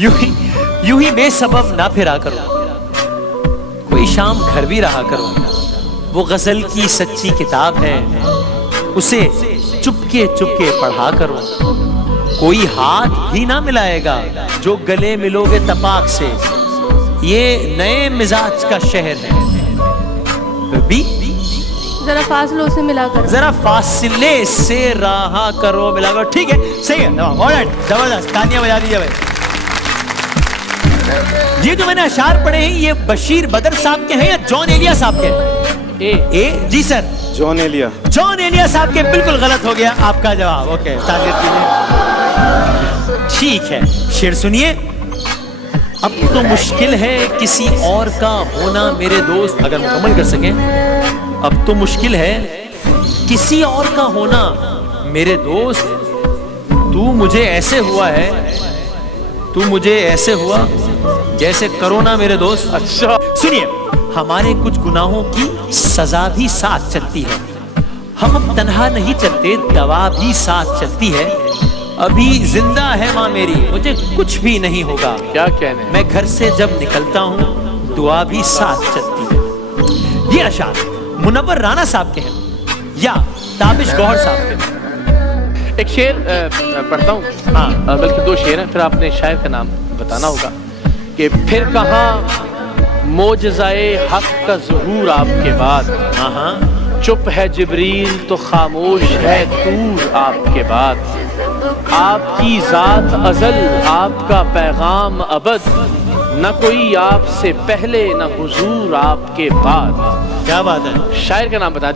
यूं ही बेसबब ना फिरा करो, कोई शाम घर भी रहा करो। वो गजल की सच्ची किताब है, उसे चुपके चुपके पढ़ा करो। कोई हाथ भी ना मिलाएगा जो गले मिलोगे तपाक से, ये नए मिजाज का शहर है। भी जरा फासलों से मिला करो, जरा फासले से रहा करो, मिला करो। ठीक है, सही है, ऑलराइट, जबरदस्त, तालियां बजा दीजिए भाई। ये जो मैंने अशार पढ़े हैं ये बशीर बदर साहब के हैं या जॉन एलिया साहब के? ए जी सर, जॉन एलिया। जॉन एलिया साहब के। बिल्कुल गलत हो गया आपका जवाब। ओके, तालियां कीजिए। ठीक है, शेर सुनिए। अब तो मुश्किल है किसी और का होना मेरे दोस्त, अगर मुकम्मल कर सकें। अब तो मुश्किल है किसी और का होना मेरे दोस्त, तू मुझे ऐसे हुआ है, तू मुझे ऐसे हुआ जैसे कोरोना मेरे दोस्त। अच्छा सुनिए, हमारे कुछ गुनाहों की सजा भी साथ चलती है, हम अब तन्हा नहीं चलते, दवा भी साथ चलती है। अभी जिंदा है माँ मेरी, मुझे कुछ भी नहीं होगा। क्या कहने, मैं घर से जब निकलता हूँ दुआ भी साथ चलती है। ये अशार मुनव्वर राणा साहब के हैं या ताबिश गौहर साहब के? एक शेर पढ़ता हूँ। हाँ, बल्कि दो शेर हैं, फिर आपने शायर का नाम बताना होगा। कि फिर कहाँ मोजज़ाए हक का ज़ुहूर आपके बाद, हाँ, चुप है जिब्रील तो खामोश है तूर आपके बाद। आपकी ज़ात अज़ल, आपका पैगाम अबद, न कोई आपसे पहले न हुजूर आपके बाद। क्या बात है। शायर का नाम बता